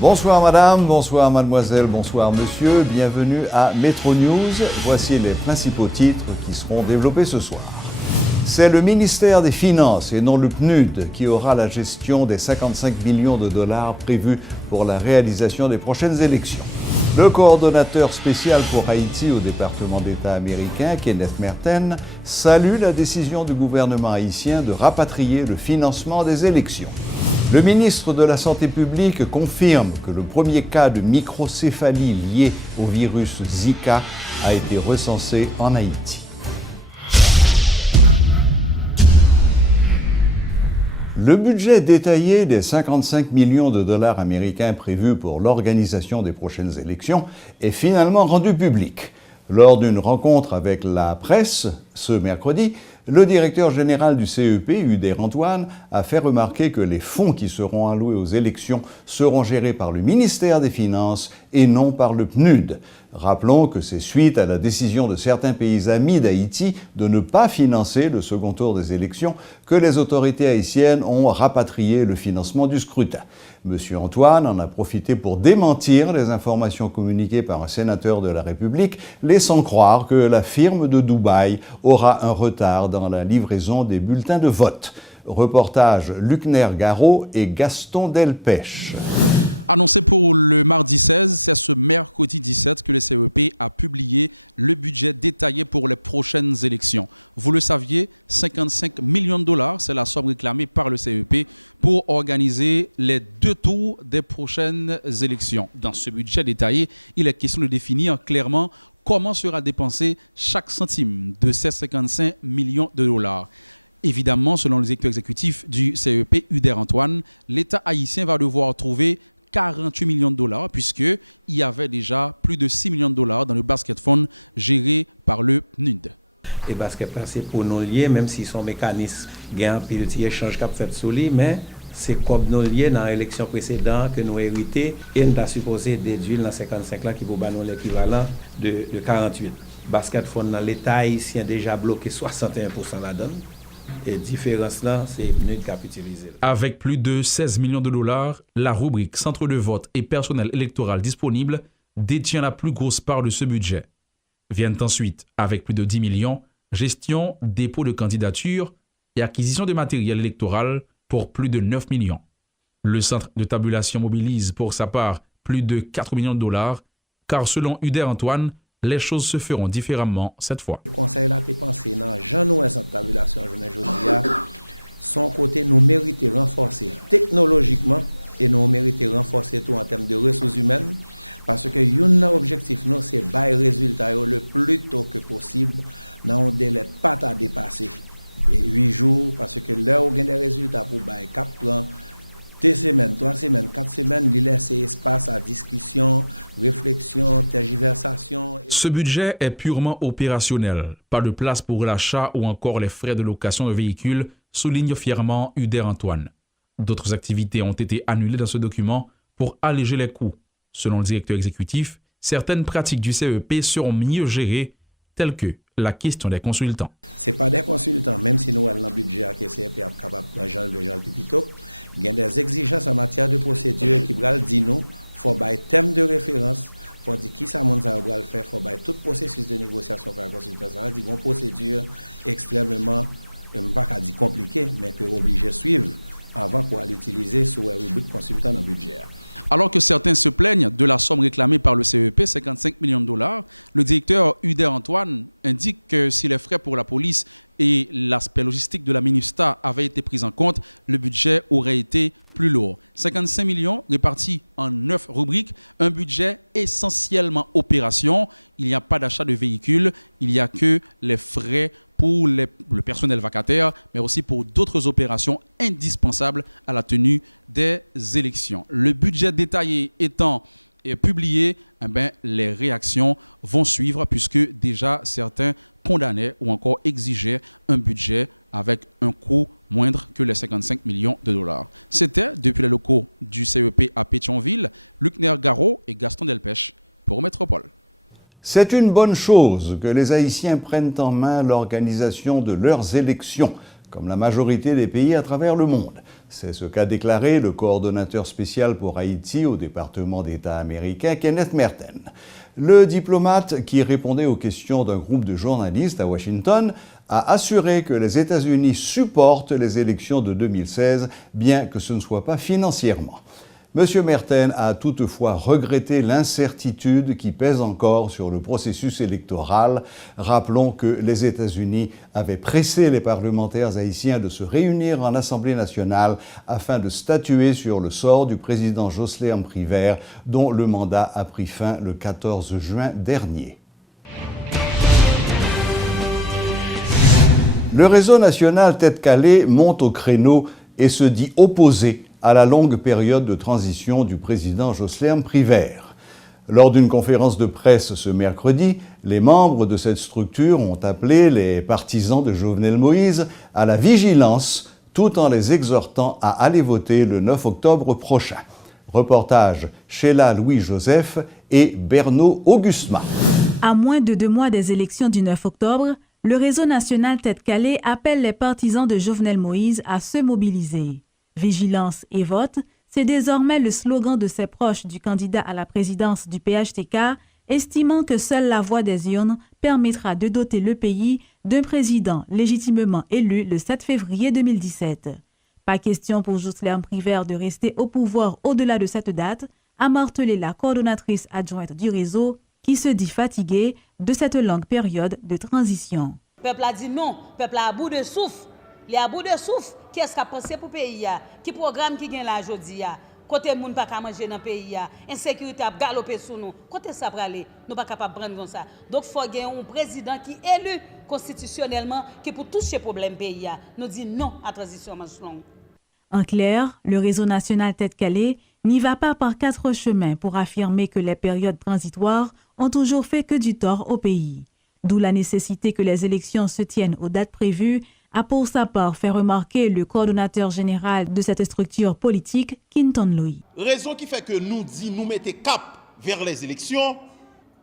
Bonsoir madame, bonsoir mademoiselle, bonsoir monsieur, bienvenue à Metro News. Voici les principaux titres qui seront développés ce soir. C'est le ministère des Finances et non le PNUD qui aura la gestion des 55 millions de dollars prévus pour la réalisation des prochaines élections. Le coordonnateur spécial pour Haïti au département d'État américain, Kenneth Merten, salue la décision du gouvernement haïtien de rapatrier le financement des élections. Le ministre de la Santé publique confirme que le premier cas de microcéphalie lié au virus Zika a été recensé en Haïti. Le budget détaillé des 55 millions de dollars américains prévus pour l'organisation des prochaines élections est finalement rendu public. Lors d'une rencontre avec la presse ce mercredi, le directeur général du CEP, Uder Antoine, a fait remarquer que les fonds qui seront alloués aux élections seront gérés par le ministère des Finances et non par le PNUD. Rappelons que c'est suite à la décision de certains pays amis d'Haïti de ne pas financer le second tour des élections que les autorités haïtiennes ont rapatrié le financement du scrutin. Monsieur Antoine en a profité pour démentir les informations communiquées par un sénateur de la République, laissant croire que la firme de Dubaï aura un retard dans la livraison des bulletins de vote. Reportage Luckner Garot et Gaston Delpech. Annoncé pour le mardi 16, c'est ce mercredi 17 que le CEP a publié le budget détaillé pour les prochaines élections. Vous le saviez, 55 millions de dollars, c'est la somme réclamée par le CEP pour organiser les deux tours des prochaines élections. Dans ce budget détaillé, il est question de définir clairement comment sera dépensé chaque centime de ces 55 millions de dollars. Évidemment, selon le directeur exécutif du CEP, Uder Antoine, l'État haïtien va devoir trouver 48 millions de dollars, puisqu'il y avait déjà plus de 6 millions de dollars dans le basket fund géré par le PNUD. Et basket c'est pour nous lier, même si son mécanisme gagne un petit échange qu'a fait sur lui, mais c'est comme nous liés dans l'élection précédente que nous héritons et nous avons supposé déduire dans 55 là qui vaut l'équivalent de 48. Basket fund dans l'État haïtien déjà bloqué 61% la donne. Et différence là, c'est PNUD qui a utilisé. Avec plus de 16 millions de dollars, la rubrique centre de vote et personnel électoral disponible détient la plus grosse part de ce budget. Viennent ensuite, avec plus de 10 millions, gestion, dépôt de candidature et acquisition de matériel électoral pour plus de 9 millions. Le centre de tabulation mobilise pour sa part plus de 4 millions de dollars, car selon Uder Antoine, les choses se feront différemment cette fois. Le conseil a été pensé dans Jean-Noël sans tabulation à journée aujourd'hui. Son côté nous mérite renforcer technologiquement et nous mérite renforcer tout en termes de ressources humaines parce que un objectif nous c'est bailler résultat le plus tôt que possible dans un délai pas à dépasser et 8 jours parce que là où gain des résultats pour bailler cap prend 2 semaines, 3 semaines, 4 semaines, il laisse espace à discussion, réflexion, tergiversation. Ce budget est purement opérationnel. Pas de place pour l'achat ou encore les frais de location de véhicules, souligne fièrement Uder Antoine. D'autres activités ont été annulées dans ce document pour alléger les coûts. Selon le directeur exécutif, certaines pratiques du CEP seront mieux gérées, telles que la question des consultants. Ce n'est pas des consultants, même si nous avons un budget que le CEP est capable de prendre Jean Pupito. Il y a des exigences en matière de procédure qui veulent dire nous, il faut avoir un thème de référence, il faut dire qui ça va faire, il faut avoir tout processus de négociation pour la consultation. Ça veut dire une procédure extrêmement, pas qu'à dire compliquée, mais que obligé de suivre avant pour l'utiliser sur la rubrique consultant dans le budget. Alors que certains se plaignent de la somme réclamée par le CEP, 55 millions de dollars, le directeur Uder Antoine indique que si les frais pour la police et l'aspect logistique de la MINUSTA avaient été pris en compte, le budget aurait été plus lourd. 55 millions répartis en 9 rubriques, un budget essentiellement opération. Il n'y a pas d'achat de véhicules, il n'y a que les frais pour le personnel vacataire, mais aussi pour d'autres opérations indispensables à la tenue des élections. Le budget détaillé étant publié, les réactions vont suivre puisque déjà certains condamnaient ou encore exigeaient un budget avec un coût moindre que les 55 millions de dollars. C'était, depuis les locaux du CEP à Pétionville, Luckner Garot et Gaston Delpech pour Métropole. C'est une bonne chose que les Haïtiens prennent en main l'organisation de leurs élections, comme la majorité des pays à travers le monde. C'est ce qu'a déclaré le coordonnateur spécial pour Haïti au département d'État américain, Kenneth Merten. Le diplomate, qui répondait aux questions d'un groupe de journalistes à Washington, a assuré que les États-Unis supportent les élections de 2016, bien que ce ne soit pas financièrement. M. Merten a toutefois regretté l'incertitude qui pèse encore sur le processus électoral. Rappelons que les États-Unis avaient pressé les parlementaires haïtiens de se réunir en Assemblée nationale afin de statuer sur le sort du président Jocelyn Ampry-Vert, dont le mandat a pris fin le 14 juin dernier. Le réseau national Tête-Calais monte au créneau et se dit opposé à la longue période de transition du président Jocelyn Ampry-Vert. Lors d'une conférence de presse ce mercredi, les membres de cette structure ont appelé les partisans de Jovenel Moïse à la vigilance, tout en les exhortant à aller voter le 9 octobre prochain. Reportage Sheila Louis-Joseph et Bernaud Augustma. À moins de 2 mois des élections du 9 octobre, le réseau national Tête-Calais appelle les partisans de Jovenel Moïse à se mobiliser. Vigilance et vote, c'est désormais le slogan de ses proches du candidat à la présidence du PHTK, estimant que seule la voix des urnes permettra de doter le pays d'un président légitimement élu le 7 février 2017. Pas question pour Jocelyn Ampry-Vert de rester au pouvoir au-delà de cette date, a martelé la coordonnatrice adjointe du réseau, qui se dit fatiguée de cette longue période de transition. Le peuple a dit non, le peuple a à bout de souffle. Il est à bout de souffle. Qu'est-ce qu'a pensé pour le pays? Qui programme qui gagne là aujourd'hui? Côté moun pas qu'à manger dans le pays, insécurité a galopé sur nous. Côté ça pour aller, nous pas capable de prendre comme ça. Donc il faut gagner un président qui est élu constitutionnellement qui pour toucher problème pays. Nous dit non à transition manche longue. En clair, le réseau national Tête-Calais n'y va pas par 4 chemins pour affirmer que les périodes transitoires ont toujours fait que du tort au pays. D'où la nécessité que les élections se tiennent aux dates prévues, a pour sa part fait remarquer le coordonnateur général de cette structure politique, Kinton Louis. Raison qui fait que nous dit nous mettons cap vers les élections,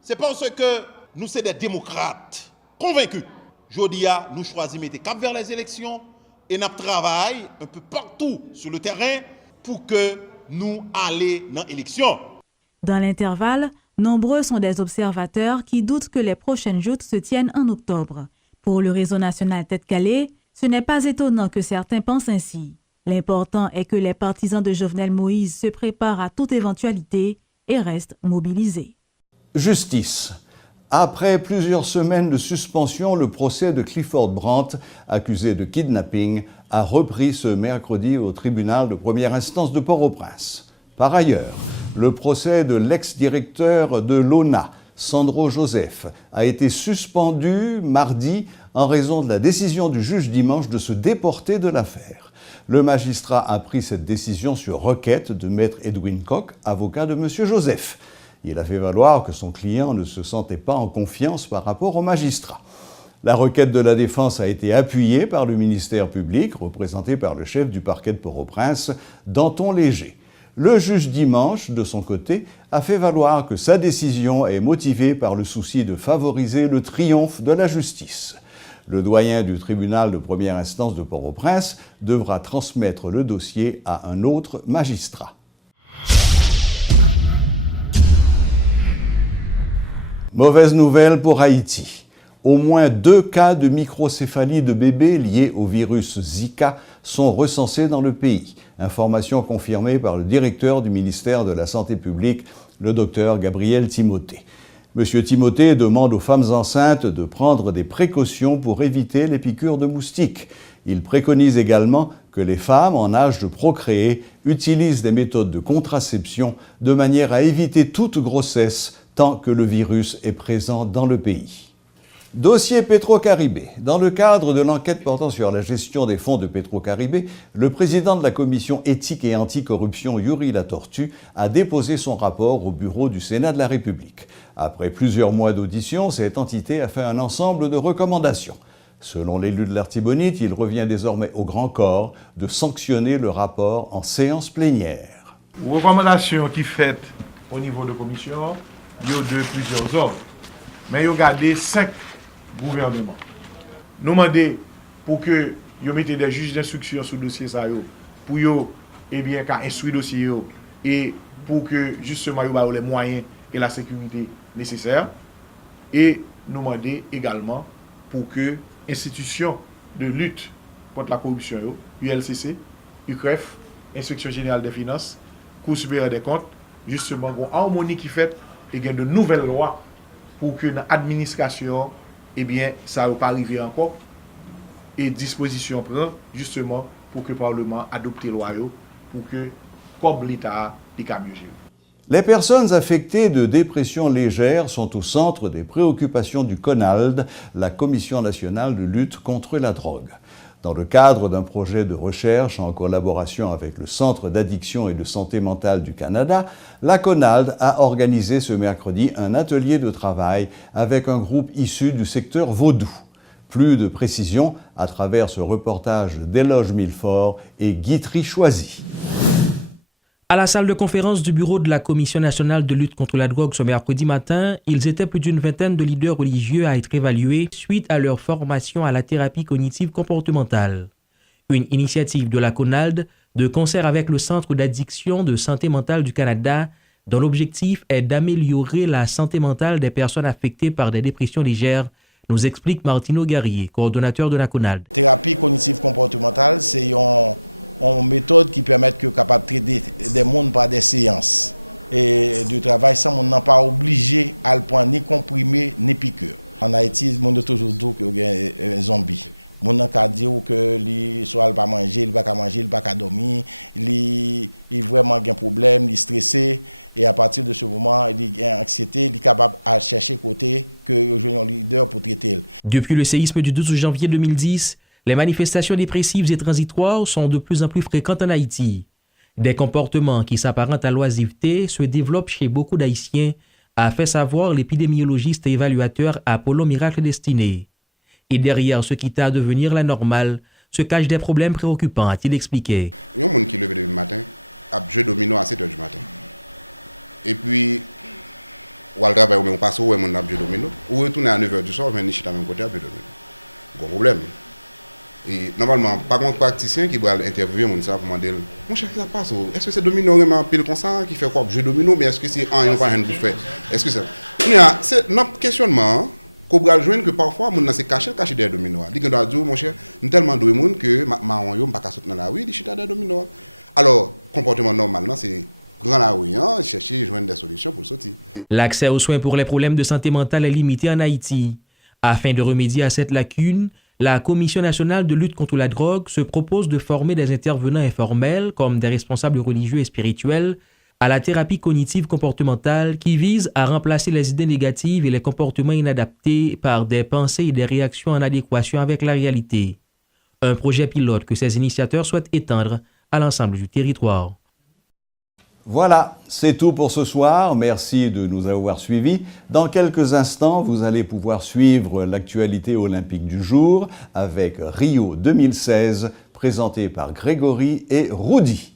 c'est parce que nous sommes des démocrates convaincus. Jodia, nous choisissons de mettre cap vers les élections et nous travaillons un peu partout sur le terrain pour que nous allions dans l'élection. Dans l'intervalle, nombreux sont des observateurs qui doutent que les prochaines joutes se tiennent en octobre. Pour le réseau national Tête-Calais, ce n'est pas étonnant que certains pensent ainsi. L'important est que les partisans de Jovenel Moïse se préparent à toute éventualité et restent mobilisés. Justice. Après plusieurs semaines de suspension, le procès de Clifford Brandt, accusé de kidnapping, a repris ce mercredi au tribunal de première instance de Port-au-Prince. Par ailleurs, le procès de l'ex-directeur de l'ONA, Sandro Joseph, a été suspendu mardi en raison de la décision du juge dimanche de se déporter de l'affaire. Le magistrat a pris cette décision sur requête de maître Edwin Koch, avocat de M. Joseph. Il a fait valoir que son client ne se sentait pas en confiance par rapport au magistrat. La requête de la défense a été appuyée par le ministère public, représenté par le chef du parquet de Port-au-Prince, Danton Léger. Le juge dimanche, de son côté, a fait valoir que sa décision est motivée par le souci de favoriser le triomphe de la justice. Le doyen du tribunal de première instance de Port-au-Prince devra transmettre le dossier à un autre magistrat. Mauvaise nouvelle pour Haïti. Au moins 2 cas de microcéphalie de bébés liés au virus Zika sont recensés dans le pays. Information confirmée par le directeur du ministère de la Santé publique, le docteur Gabriel Timothée. Monsieur Timothée demande aux femmes enceintes de prendre des précautions pour éviter les piqûres de moustiques. Il préconise également que les femmes en âge de procréer utilisent des méthodes de contraception de manière à éviter toute grossesse tant que le virus est présent dans le pays. Dossier Petro-Caribé. Dans le cadre de l'enquête portant sur la gestion des fonds de Petro-Caribé, le président de la commission éthique et anticorruption, Yuri Latortue, a déposé son rapport au bureau du Sénat de la République. Après plusieurs mois d'audition, cette entité a fait un ensemble de recommandations. Selon l'élu de l'Artibonite, il revient désormais au grand corps de sanctionner le rapport en séance plénière. Recommandation qui fait au niveau de commission, il y a de plusieurs ordres. Mais il y a gardé 5 gouvernements. Nous demandons pour que vous mettez des juges d'instruction sur le dossier ça, pour yo, eh bien, qu'à instruire dossier yo, et pour que justement yo ba les moyens et la sécurité nécessaires. Et nous demander également pour que institutions de lutte contre la corruption, yo, ULCC, UCREF, Inspection Générale des Finances, Cour supérieure des comptes, justement, une harmonie qui fait et il y a de nouvelles lois pour que l'administration, eh bien, ça ne va pas arriver encore. Et disposition prend justement pour que le Parlement adopte les lois pour que, comme l'État, il soit mieux géré. Les personnes affectées de dépression légère sont au centre des préoccupations du CONALD, la Commission nationale de lutte contre la drogue. Dans le cadre d'un projet de recherche en collaboration avec le Centre d'addiction et de santé mentale du Canada, la CONALD a organisé ce mercredi un atelier de travail avec un groupe issu du secteur vaudou. Plus de précisions à travers ce reportage d'Éloge Milfort et Guitry Choisy. À la salle de conférence du bureau de la Commission nationale de lutte contre la drogue ce mercredi matin, ils étaient plus d'une vingtaine de leaders religieux à être évalués suite à leur formation à la thérapie cognitive comportementale. Une initiative de la CONALD de concert avec le Centre d'addiction de santé mentale du Canada, dont l'objectif est d'améliorer la santé mentale des personnes affectées par des dépressions légères, nous explique Martino Garrier, coordonnateur de la CONALD. Thérapie cognitive comportementale, c'est une méthode qui permet de capable traiter des mondes par des séances et de travail sans on n'a pas obligé à le prendre ni comprimé ni piqûre. En Haïti, on a toujours dit qu'il y a un zombie. On a dit que lui soit il pas manger, il pas manger, il pas dormir, il vraiment un problème, il stressé et à partir de ce moment, il a anxiété, il est capable à chercher côté que rejoindre un leader pour traiter. Depuis le séisme du 12 janvier 2010, les manifestations dépressives et transitoires sont de plus en plus fréquentes en Haïti. Des comportements qui s'apparentent à l'oisiveté se développent chez beaucoup d'Haïtiens, a fait savoir l'épidémiologiste et évaluateur Apollon Miracle Destiné. Et derrière ce qui t'a à devenir la normale, se cachent des problèmes préoccupants, a-t-il expliqué. Il y a des gens qui lèvent le matin, à jouer domino à 7h du matin. Et puis, ou à travailler, on passe où on a joué domino, ou retourner à 9h du soir, on vient ici à même côté à jouer domino. Gros problème. Et normalement, par contre, praticien qui va interviewer mon ça pour demander mon cher, qu'est-ce qui se passe? Est-ce que c'est domino vraiment pile comme ça qui fait quoi? Jouer domino, mais est-ce que c'est un pas rien pour faire? Est-ce que c'est notre questionnement qu'on va joindre que parfois mon c'est caché derrière domino. Dit que doit dire mon cher, nous tellement doué monde que ma on yo pas sauter dans la rue, il chita derrière domino. Alors, comportement normalement c'est grand la rue, chercher joindre des solutions pour sortir. L'accès aux soins pour les problèmes de santé mentale est limité en Haïti. Afin de remédier à cette lacune, la Commission nationale de lutte contre la drogue se propose de former des intervenants informels, comme des responsables religieux et spirituels, à la thérapie cognitive comportementale qui vise à remplacer les idées négatives et les comportements inadaptés par des pensées et des réactions en adéquation avec la réalité. Un projet pilote que ces initiateurs souhaitent étendre à l'ensemble du territoire. Voilà, c'est tout pour ce soir. Merci de nous avoir suivis. Dans quelques instants, vous allez pouvoir suivre l'actualité olympique du jour avec Rio 2016, présenté par Grégory et Rudy.